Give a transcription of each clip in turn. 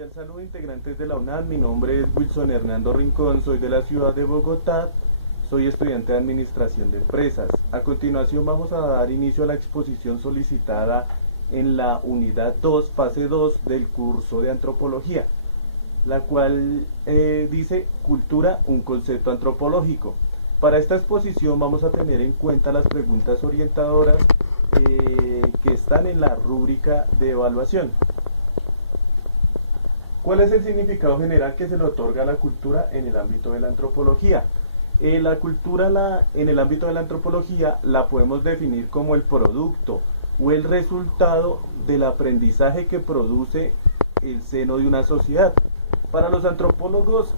Cordial saludo, integrantes de la UNAD. Mi nombre es Wilson Hernando Rincón, soy de la ciudad de Bogotá, soy estudiante de Administración de Empresas. A continuación vamos a dar inicio a la exposición solicitada en la unidad 2, fase 2 del curso de Antropología, la cual dice Cultura, un concepto antropológico. Para esta exposición vamos a tener en cuenta las preguntas orientadoras que están en la rúbrica de evaluación. ¿Cuál es el significado general que se le otorga a la cultura en el ámbito de la antropología? La cultura en el ámbito de la antropología la podemos definir como el producto o el resultado del aprendizaje que produce el seno de una sociedad. Para los antropólogos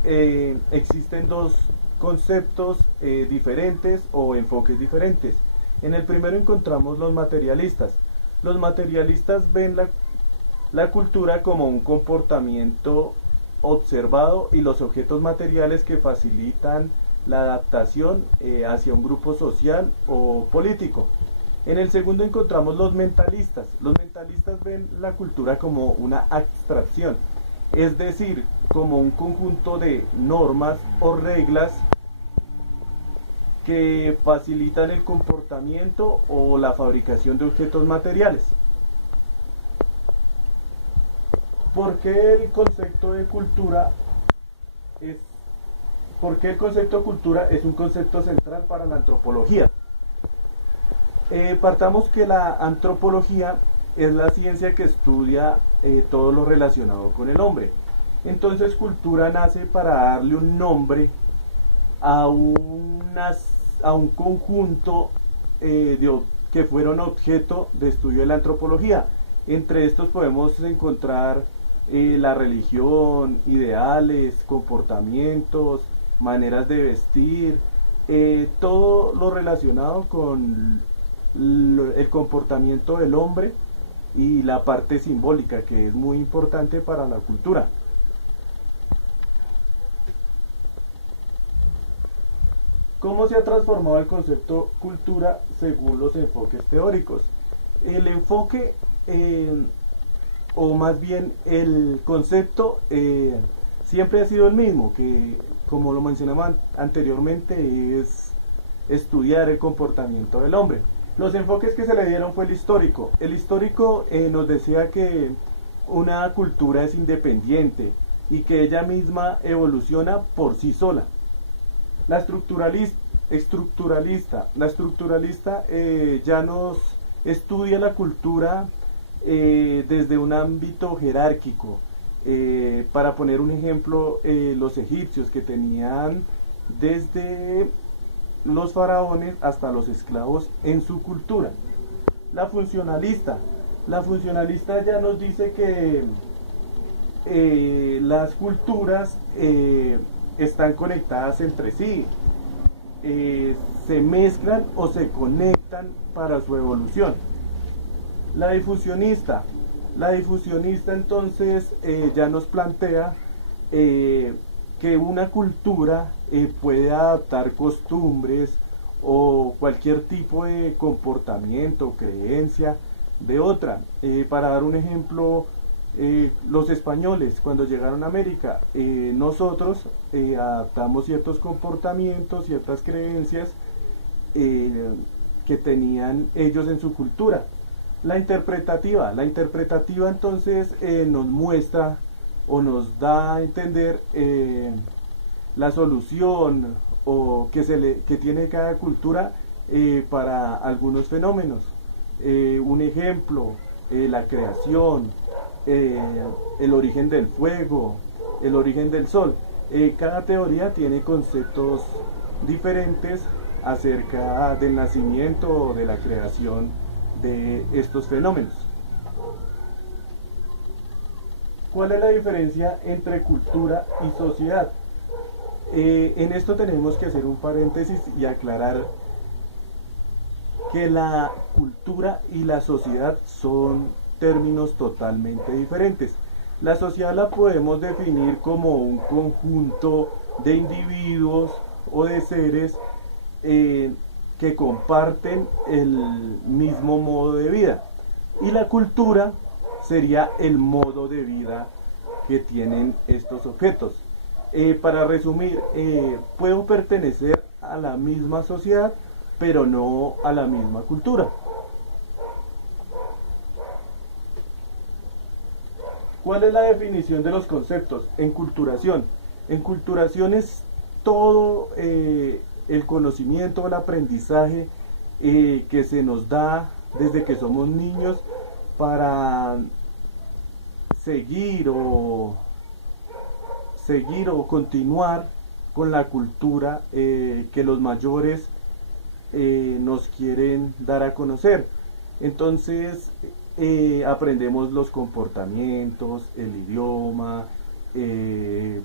existen dos conceptos diferentes o enfoques diferentes. En el primero encontramos los materialistas. Los materialistas ven la cultura como un comportamiento observado y los objetos materiales que facilitan la adaptación hacia un grupo social o político. En el segundo encontramos los mentalistas. Los mentalistas ven la cultura como una abstracción, es decir, como un conjunto de normas o reglas que facilitan el comportamiento o la fabricación de objetos materiales. ¿Por qué el concepto de cultura es un concepto central para la antropología? Partamos que la antropología es la ciencia que estudia todo lo relacionado con el hombre. Entonces cultura nace para darle un nombre a un conjunto que fueron objeto de estudio de la antropología. Entre estos podemos encontrar la religión, ideales, comportamientos, maneras de vestir, todo lo relacionado con el comportamiento del hombre y la parte simbólica, que es muy importante para la cultura. ¿Cómo se ha transformado el concepto cultura según los enfoques teóricos? El enfoque, o más bien el concepto, siempre ha sido el mismo, que como lo mencionamos anteriormente, es estudiar el comportamiento del hombre. Los enfoques que se le dieron fue el histórico. El histórico nos decía que una cultura es independiente y que ella misma evoluciona por sí sola. La estructuralista ya nos estudia la cultura desde un ámbito jerárquico. Para poner un ejemplo, los egipcios, que tenían desde los faraones hasta los esclavos en su cultura. La funcionalista ya nos dice que las culturas están conectadas entre sí, se mezclan o se conectan para su evolución. La difusionista entonces ya nos plantea que una cultura puede adaptar costumbres o cualquier tipo de comportamiento o creencia de otra. Para dar un ejemplo, los españoles cuando llegaron a América, nosotros adaptamos ciertos comportamientos, ciertas creencias que tenían ellos en su cultura. La interpretativa entonces nos muestra o nos da a entender la solución o que tiene cada cultura para algunos fenómenos. Un ejemplo, la creación, el origen del fuego, el origen del sol. Cada teoría tiene conceptos diferentes acerca del nacimiento o de la creación de estos fenómenos. ¿Cuál es la diferencia entre cultura y sociedad? En esto tenemos que hacer un paréntesis y aclarar que la cultura y la sociedad son términos totalmente diferentes. La sociedad la podemos definir como un conjunto de individuos o de seres que comparten el mismo modo de vida, y la cultura sería el modo de vida que tienen estos objetos. Para resumir, puedo pertenecer a la misma sociedad, pero no a la misma cultura. ¿Cuál es la definición de los conceptos? Enculturación. Enculturación es todo el conocimiento, el aprendizaje que se nos da desde que somos niños para seguir o continuar con la cultura que los mayores nos quieren dar a conocer. Entonces aprendemos los comportamientos, el idioma,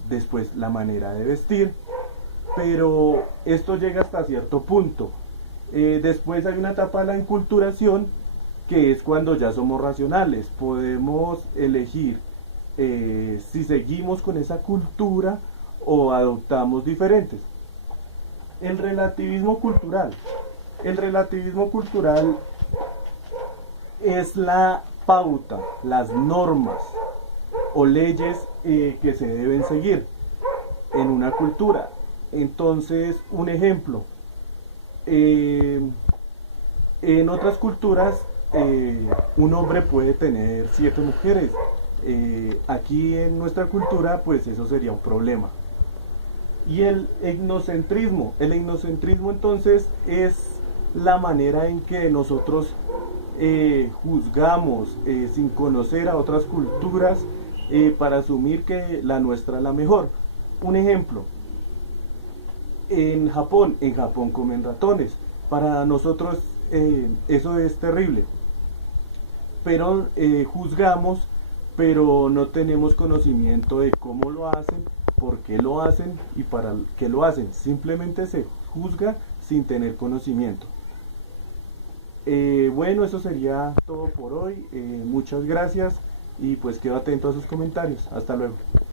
después la manera de vestir, pero esto llega hasta cierto punto. Después hay una etapa de la enculturación, que es cuando ya somos racionales, podemos elegir si seguimos con esa cultura o adoptamos diferentes. El relativismo cultural. El relativismo cultural es la pauta, las normas o leyes que se deben seguir en una cultura. Entonces, un ejemplo, en otras culturas un hombre puede tener 7 mujeres. Aquí en nuestra cultura pues eso sería un problema. Y el etnocentrismo entonces es la manera en que nosotros juzgamos sin conocer a otras culturas para asumir que la nuestra es la mejor. Un ejemplo, en Japón comen ratones. Para nosotros eso es terrible, pero juzgamos, pero no tenemos conocimiento de cómo lo hacen, por qué lo hacen y para qué lo hacen. Simplemente se juzga sin tener conocimiento. Bueno, eso sería todo por hoy. Muchas gracias y pues quedo atento a sus comentarios. Hasta luego.